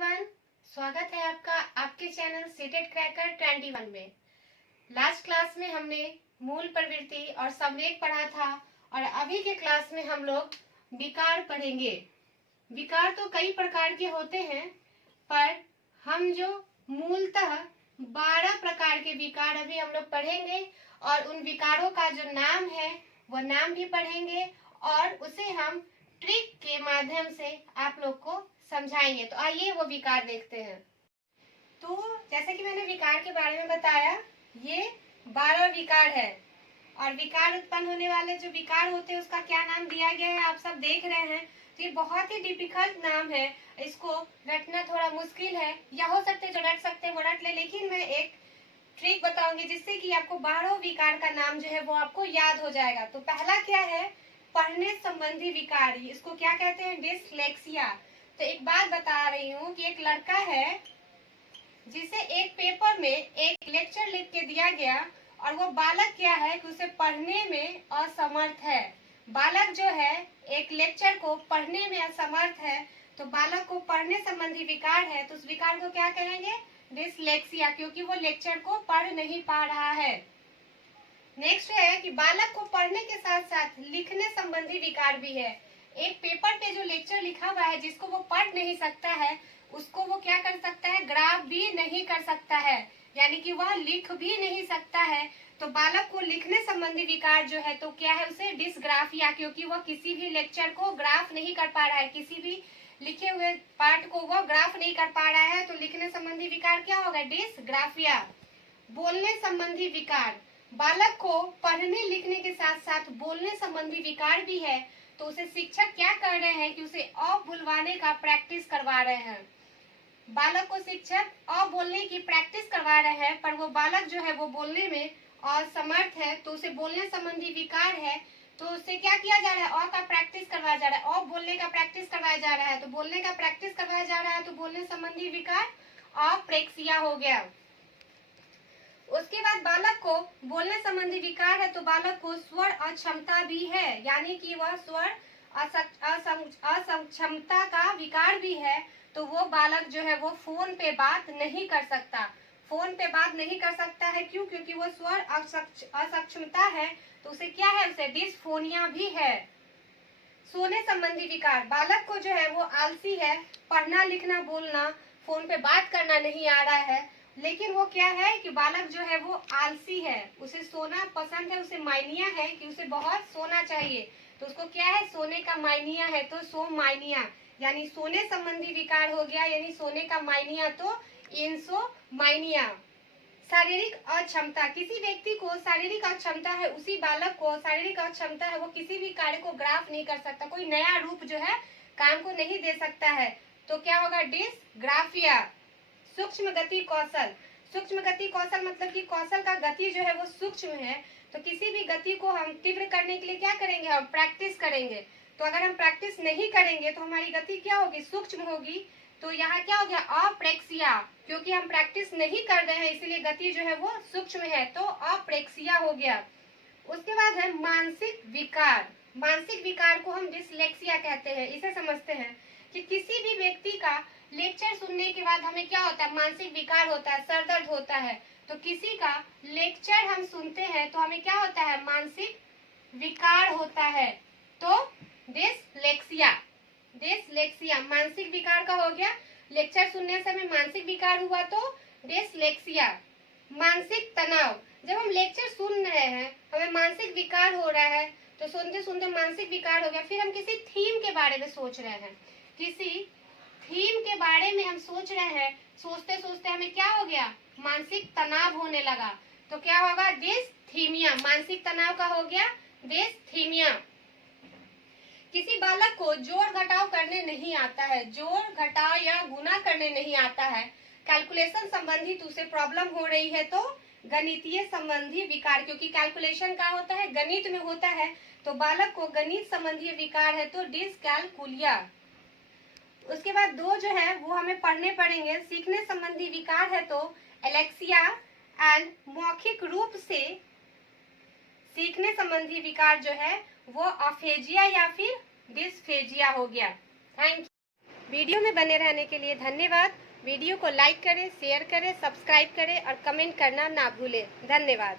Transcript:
Everyone, स्वागत है आपका आपके चैनल सीटेड क्रैकर 21 में। लास्ट क्लास में हमने मूल प्रवृत्ति और समरेख पढ़ा था और अभी के क्लास में हम लोग विकार पढ़ेंगे। विकार तो कई प्रकार के होते हैं, पर हम जो मूलतः 12 प्रकार के विकार अभी हम लोग पढ़ेंगे और उन विकारों का जो नाम है वो नाम भी पढ़ेंगे और उसे हम ट्रिक के माध्यम से आप लोग को समझाएंगे। तो आइए वो विकार देखते हैं। तो जैसे कि मैंने विकार के बारे में बताया, ये 12 विकार है और विकार उत्पन्न होने वाले जो विकार होते हैं उसका क्या नाम दिया गया है आप सब देख रहे हैं। तो ये बहुत ही डिफिकल्ट नाम है, इसको रटना थोड़ा मुश्किल है, या हो सकते जो रट सकते वो रट ले, लेकिन मैं एक ट्रिक बताऊंगी जिससे कि आपको 12 विकार का नाम जो है वो आपको याद हो जाएगा। तो पहला क्या है, पढ़ने संबंधी विकार, इसको क्या कहते हैं, डिसलेक्सिया। तो एक बात बता रही हूँ कि एक लड़का है जिसे एक पेपर में एक लेक्चर लिख के दिया गया और वो बालक क्या है कि उसे पढ़ने में असमर्थ है। बालक जो है एक लेक्चर को पढ़ने में असमर्थ है, तो बालक को पढ़ने संबंधी विकार है, तो उस विकार को क्या कहेंगे, डिसलेक्सिया, क्योंकि वो लेक्चर को पढ़ नहीं पा रहा है। नेक्स्ट है कि बालक को पढ़ने के साथ साथ लिखने संबंधी विकार भी है। एक पेपर पे जो लेक्चर लिखा हुआ है जिसको वो पढ़ नहीं सकता है, उसको वो क्या कर सकता है, ग्राफ भी नहीं कर सकता है, यानी कि वह लिख भी नहीं सकता है। तो बालक को लिखने संबंधी विकार जो है तो क्या है, उसे डिसग्राफिया, क्योंकि वह किसी भी लेक्चर को ग्राफ नहीं कर पा रहा है, किसी भी लिखे हुए पार्ट को वह ग्राफ नहीं कर पा रहा है, तो लिखने संबंधी विकार क्या होगा, डिसग्राफिया। बोलने संबंधी विकार, बालक को पढ़ने लिखने के साथ साथ बोलने संबंधी विकार भी है, तो उसे शिक्षक क्या कर रहे हैं कि उसे अ बुलवाने का प्रैक्टिस करवा रहे हैं। बालक को शिक्षक अ बोलने की प्रैक्टिस करवा रहे हैं, पर वो बालक जो है वो बोलने में असमर्थ है, तो उसे बोलने संबंधी विकार है, तो उससे क्या किया जा रहा है, अ का प्रैक्टिस करवाया जा रहा है, अ बोलने का प्रैक्टिस करवाया जा रहा है, तो बोलने का प्रैक्टिस करवाया जा रहा है, तो बोलने संबंधी विकार अप्रेक्सिया हो गया। उसके बाद बालक को बोलने संबंधी विकार है, तो बालक को स्वर अक्षमता भी है, यानी कि वह स्वर असक्षमता का विकार भी है, तो वो बालक जो है वो फोन पे बात नहीं कर सकता। फोन पे बात नहीं कर सकता है, क्यों, क्योंकि वो स्वर असक्षमता है, तो उसे क्या है, उसे डिस्फोनिया भी है। सोने संबंधी विकार, बालक को जो है वो आलसी है, पढ़ना लिखना बोलना फोन पे बात करना नहीं आ रहा है, लेकिन वो क्या है कि बालक जो है वो आलसी है, उसे सोना पसंद है, उसे माइनिया है कि उसे बहुत सोना चाहिए, तो उसको क्या है, सोने का माइनिया है, तो सो माइनिया, यानी सोने संबंधी विकार हो गया, यानी सोने का माइनिया तो इंसोमाइनिया। शारीरिक अक्षमता, किसी व्यक्ति को शारीरिक अक्षमता है, उसी बालक को शारीरिक अक्षमता है, वो किसी भी कार्य को ग्राफ नहीं कर सकता, कोई नया रूप जो है काम को नहीं दे सकता है, तो क्या होगा, डिसग्राफिया। सूक्ष्म गति कौशल, सूक्ष्म गति कौशल मतलब कि कौशल का गति जो है वो सूक्ष्म है, तो किसी भी गति को हम तीव्र करने के लिए क्या करेंगे, हम प्रैक्टिस करेंगे, तो अगर हम प्रैक्टिस नहीं करेंगे तो हमारी गति क्या होगी, सूक्ष्म होगी, तो यहाँ क्या हो गया, अप्रेक्सिया, क्योंकि हम प्रैक्टिस नहीं कर रहे हैं इसलिए गति जो है वो सूक्ष्म है, तो अप्रेक्सिया हो गया। उसके बाद है मानसिक विकार, मानसिक विकार को हम डिसलेक्सिया कहते हैं। इसे समझते हैं कि किसी भी व्यक्ति का लेक्चर सुनने के बाद हमें क्या होता है, मानसिक विकार होता है, सरदर्द होता है, तो किसी का लेक्चर हम सुनते हैं तो हमें क्या होता है, मानसिक विकार होता है, तो डिसलेक्सिया। डिसलेक्सिया मानसिक विकार का हो गया, लेक्चर सुनने से हमें मानसिक विकार हुआ तो डिसलेक्सिया। मानसिक तनाव, जब हम लेक्चर सुन रहे हैं हमें मानसिक विकार हो रहा है, तो सुनते सुनते मानसिक विकार हो गया, फिर हम किसी थीम के बारे में सोच रहे हैं, किसी थीम के बारे में हम सोच रहे हैं, सोचते सोचते हमें क्या हो गया, मानसिक तनाव होने लगा, तो क्या होगा, डिसथीमिया, मानसिक तनाव का हो गया डिसथीमिया। किसी बालक को जोड़ घटाव करने नहीं आता है, जोड़ घटाव या गुना करने नहीं आता है, कैलकुलेशन संबंधित उसे प्रॉब्लम हो रही है, तो गणितीय संबंधी विकार, क्योंकि कैलकुलेशन का होता है, गणित में होता है, तो बालक को गणित संबंधी विकार है, तो डिसकैलकुलिया। उसके बाद दो जो है वो हमें पढ़ने पड़ेंगे, सीखने संबंधी विकार है तो एलेक्सिया एंड मौखिक रूप से सीखने संबंधी विकार जो है वो अफेजिया या फिर डिस्फेजिया हो गया। Thank you. वीडियो में बने रहने के लिए धन्यवाद। वीडियो को लाइक करें, शेयर करें, सब्सक्राइब करें और कमेंट करना ना भूलें। धन्यवाद।